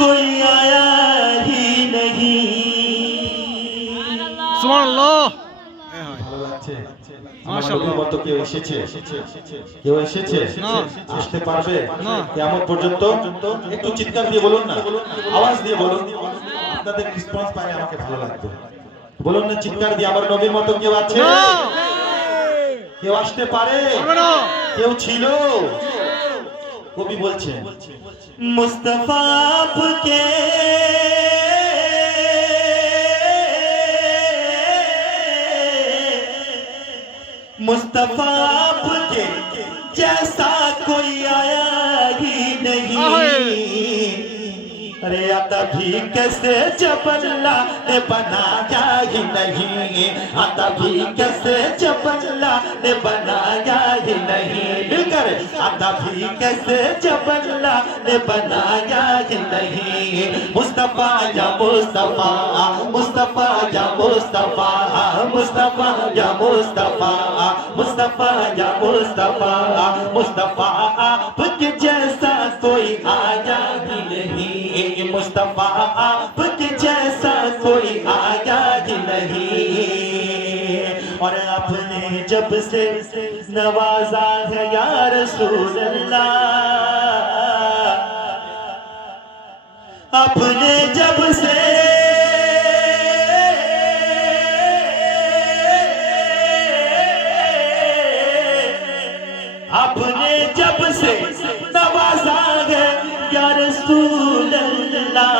कोई आया ही नहीं। সুবহানাল্লাহ। ভালো লাগছে মাশাআল্লাহ। মতো কেউ এসেছে? কেউ এসেছে? না। আসতে পারবে না। কিয়ামত পর্যন্ত? একটু চিৎকার দিয়ে বলুন না, আওয়াজ দিয়ে বলুন, আপনাদের রেসপন্স পাই আমাকে ভালো লাগবে। বলুন না চিৎকার দিয়ে, আমার নবীর মতো কেউ আছে? কেউ আসতে পারে? কেউ ছিল? কবি বলছে মুস্তাফা आपके मुस्तफा आपके जैसा कोई आया ही नहीं। अरे आता भी कैसे जब अल्लाह ने बनाया ही नहीं, आता भी कैसे जब अल्लाह ने बनाया ही नहीं। मिलकर आता भी कैसे जब अल्लाह ने बनाया ही नहीं। मुस्तफा या मुस्तफा, मुस्तफा या मुस्तफा, मुस्तफा या मुस्तफा, मुस्तफा या मुस्तफा, मुस्तफा आपके जैसा कोई आया ही नहीं। मुस्तफा आपके जैसा कोई आया ही नहीं। और आपने जब से नवाजा है या रसूल अल्लाह, आपने जब से आपने जब से नवाजा है या रसूल अल्लाह।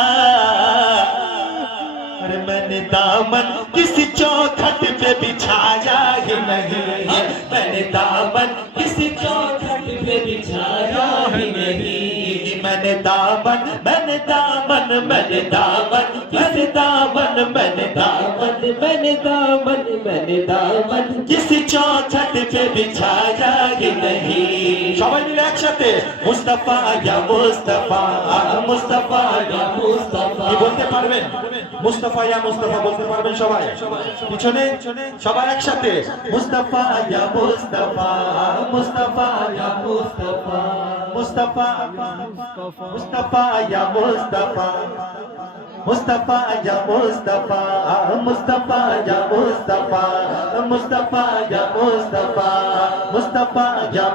अरे मैंने दामन किसी चौखट पे बिछाया ही नहीं, मैंने दामन किसी चौखट पे बिछाया ही नहीं। मैंने दामन, मैंने दामन, मैंने दामन, मैंने दामन, मैंने दामन, मैंने दामन, मैंने दामन किसी चौखट पे बिछाया ही नहीं। সবাই মিলে একসাথে মুস্তাফা ইয়া মুস্তাফা, মুস্তাফা ইয়া মুস্তাফা। কি বলতে পারবেন? মুস্তাফা ইয়া মুস্তাফা বলতে পারবেন সবাই? পিছনে সবাই একসাথে মুস্তাফা ইয়া মুস্তাফা, মুস্তাফা ইয়া মুস্তাফা, মুস্তাফা, মুস্তাফা ইয়া মুস্তাফা, মুস্তাফা ইয়া মুস্তাফা, মুস্তাফা ইয়া মুস্তাফা, মুস্তাফা ইয়া মুস্তাফা, মুস্তাফা ইয়া